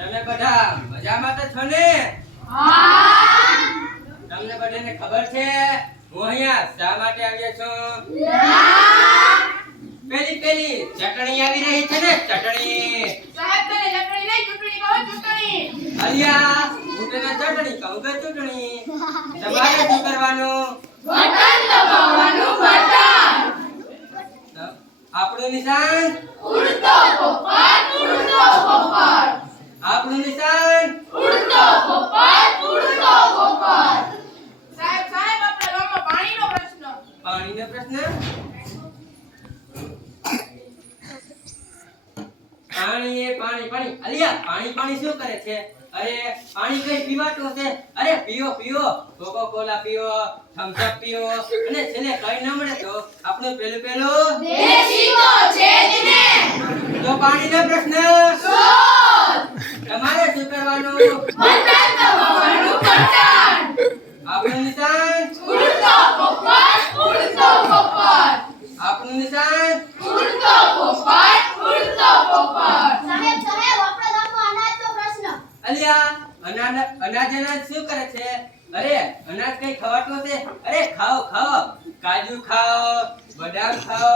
તમે બધા મજામાં તો છો ને? હા. તમને બધાને ખબર છે હું અહીંયા શા માટે આવ્યો છું? ના. પેલી ચટણી આવી રહી છે ને, ચટણી. સાહેબ તને ચટણી નહીં, ચૂંટણી કહો, ચૂંટણી. અલિયા હું તને ચટણી કહું કે ચૂંટણી? તમારે શું કરવાનું? બટન દબાવવાનું, બટન. આપણું નિશાન ઉડતો પોપટ, ઉડતો પોપટ. આપણું નિશાન ઉડતો પોપટ, ઉડતો પોપટ. સાહેબ આપણા ગામમાં પાણીનો પ્રશ્ન. પાણીનો પ્રશ્ન. પાણી અલિયા પાણી શું કરે છે? અરે પાણી કઈ પીવાતું હશે? અરે પીઓ કોકો કોલા પીઓ, થમ્સ અપ પીઓ, અને છેલ્લે કઈ ન મળે તો આપણું પેલું દેશી તો છે જ ને. તો પાણીનો પ્રશ્ન શોધ. તમારે શું કરવાનું? બટન દબાવવાનું, બટન. આપણું નિશાન ઉડતો પોપટ, ઉડતો પોપટ. આપણું નિશાન ઉડતો પોપટ, ઉડતો પોપટ. સાહેબ આપણા ગામમાં અનાજનો પ્રશ્ન. અલિયા અનાજ શું કરે છે? અરે અનાજ કઈ ખવાતું હશે? અરે ખાઓ કાજુ ખાઓ, બદામ ખાઓ,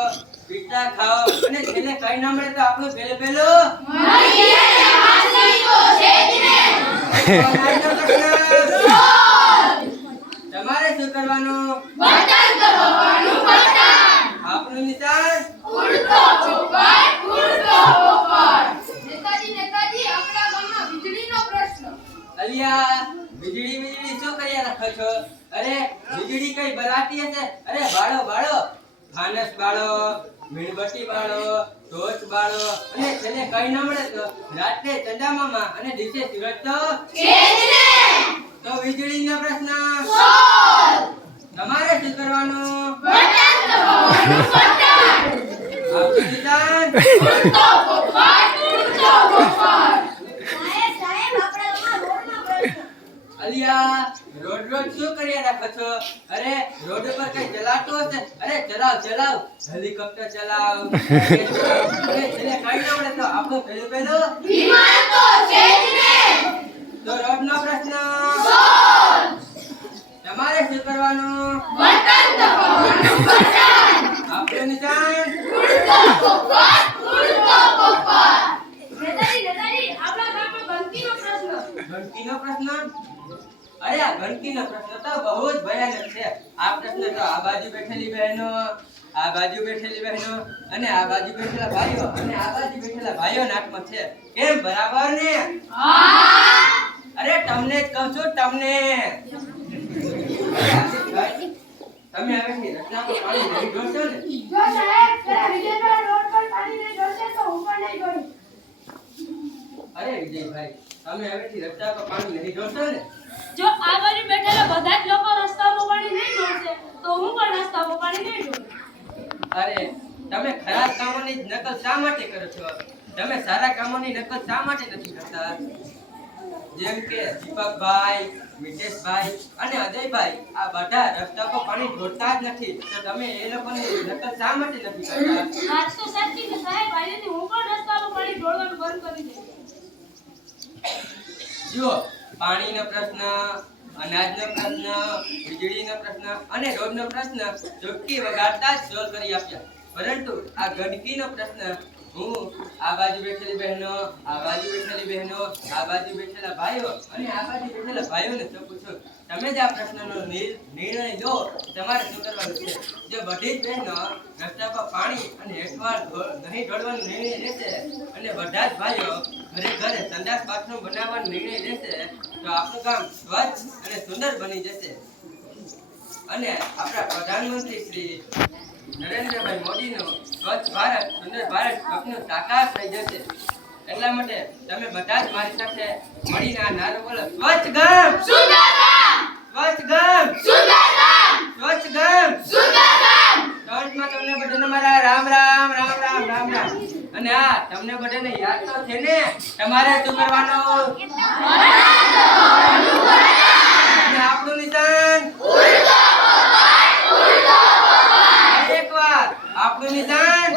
પિસ્તા ખાઓ, અને છેલ્લે કઈ ન મળે તો આપણું પેલું મળીએ હાસી તો છે જ ને. અનાજનો પ્રશ્ન. શોધ. તમારે શું કરવાનું? બટન દબાવવાનું, બટન. આપણું નિશાન ઉડતો પોપટ, ઉડતો પોપટ. નેતાજી આપણા ગામમાં વીજળીનો પ્રશ્ન. અલિયા વીજળી શું કર્યા રાખો છો? અરે વીજળી કઈ બરાતી હશે? અરે બાળો ફાનસ બાળો, મીણબત્તી બાળો, ટોર્ચ બાળો, અને છેલ્લે કઈ ન મળે તો રાત્રે ચંદામામા અને દિવસે સૂરજ તો છે જ ને. તો વીજળીનો પ્રશ્ન. શોધ. તમારે શું કરવાનું? બટન દબાવવાનું, બટન. આપણું નિશાન ઉડતો પોપટ, ઉડતો પોપટ. સાહેબ આપણા ગામમાં રોડનો પ્રશ્ન. અલિયા રોડ શું કર્યા રાખો છો? અરે રોડ પર કઈ ચલાવતું હશે? અરે ચલાવ હેલિકોપ્ટર ચલાવ, અને છેલ્લે કઈ ન મળે તો આપણું પેલું વિમાન તો છે જ ને. તો રોડનો પ્રશ્ન. શોધ. તમારે શું કરવાનું? બટન દબાવવાનું, બટન. આપણું નિશાન ઉડતો પોપટ, ઉડતો પોપટ. નેતાજી આપણા ગામમાં ગંદકીનો પ્રશ્ન. ઘંટીનો પ્રશ્ન. અરે આ ઘંટીનો પ્રશ્ન તો બહુ જ ભયાનક છે. આ પ્રશ્ન તો આ બાજુ બેઠેલી બહેનો, આ બાજુ બેઠેલી બહેનો, અને આ બાજુ બેઠેલા ભાઈઓ, અને આ બાજુ બેઠેલા ભાઈઓના હાથમાં છે. કેમ બરાબર ને? હા. અરે તમને જ કહું છું, તમને. અરે આશિષભાઈ, તમે હવેથી રચના પર પાણી નહીં ઢોળશો ને? જો સાહેબ પેલા વિજયભાઈ રોડ પર પાણી નહીં ઢોળશે તો હું પણ નહીં ઢોળું. અરે વિજયભાઈ, તમે હવેથી રસ્તા પર પાણી નહીં ઢોળશો ને? જો આ બાજુ બેઠેલા બધા જ લોકો રસ્તા પર પાણી નહીં ઢોળશે તો હું પણ રસ્તા પર પાણી નહીં ઢોળું. અરે તમે ખરાબ કામોની નકલ શા માટે કરો છો? તમે સારા કામોની નકલ શા માટે નથી કરતા? જેમ કે દીપકભાઈ, મિતેશભાઈ અને અજયભાઈ આ બધા રસ્તા પર પાણી ઢોળતા જ નથી, તો તમે એ લોકોની નકલ શા માટે નથી કરતા? વાત તો સાચી છે સાહેબ, આજથી હું પણ રસ્તા પર પાણી ઢોળવાનું બંધ કરી દઈશ. જુઓ, પાણીનો પ્રશ્ન, અનાજનો પ્રશ્ન, વીજળીનો પ્રશ્ન અને રોડનો પ્રશ્ન ચૂટકી વગાડતા જ સોલ્વ કરી આપ્યા. પરંતુ આ ગંદકીનો પ્રશ્ન હું આ બાજુ બેઠેલી બહેનો, આ બાજુ બેઠેલી બહેનો, આ બાજુ બેઠેલા ભાઈઓ અને આ બાજુ બેઠેલા ભાઈઓને સોંપું છું. તમે જ આ પ્રશ્નનો નિર્ણય લો. તમારે શું કરવાનું છે? જો બધી જ બહેનો રસ્તા પર પાણી અને હેઠવાળ નહીં ઢોળવાનો નિર્ણય લેશે અને બધા જ ભાઈઓ ઘરે સંડાસ બાથરૂમ બનાવવાનો નિર્ણય લેશે તો આપણું ગામ સ્વચ્છ અને સુંદર બની જશે, અને આપણા પ્રધાનમંત્રી શ્રી નરેન્દ્રભાઈ મોદીનું સ્વચ્છ ભારત સુંદર ભારત સ્વપ્ન સાકાર થઈ જશે. એટલા માટે તમે બધા જ મારી સાથે મળીને આ નારો બોલો, સ્વચ્છ ગામ સુંદર ગામ, સ્વચ્છ ગામ સુંદર ગામ, સ્વચ્છ ગામ. સુંદર ગામ. ટોચમાં તમને બધાને મારા રામ રામ રામ રામ રામ રામ. અને હા, તમને બધાને યાદ તો છે ને તમારે શું કરવાનું? અને આપણું નિશાન ઉડતો પોપટ, ઉડતો પોપટ. એકવાર આપણું નિશાન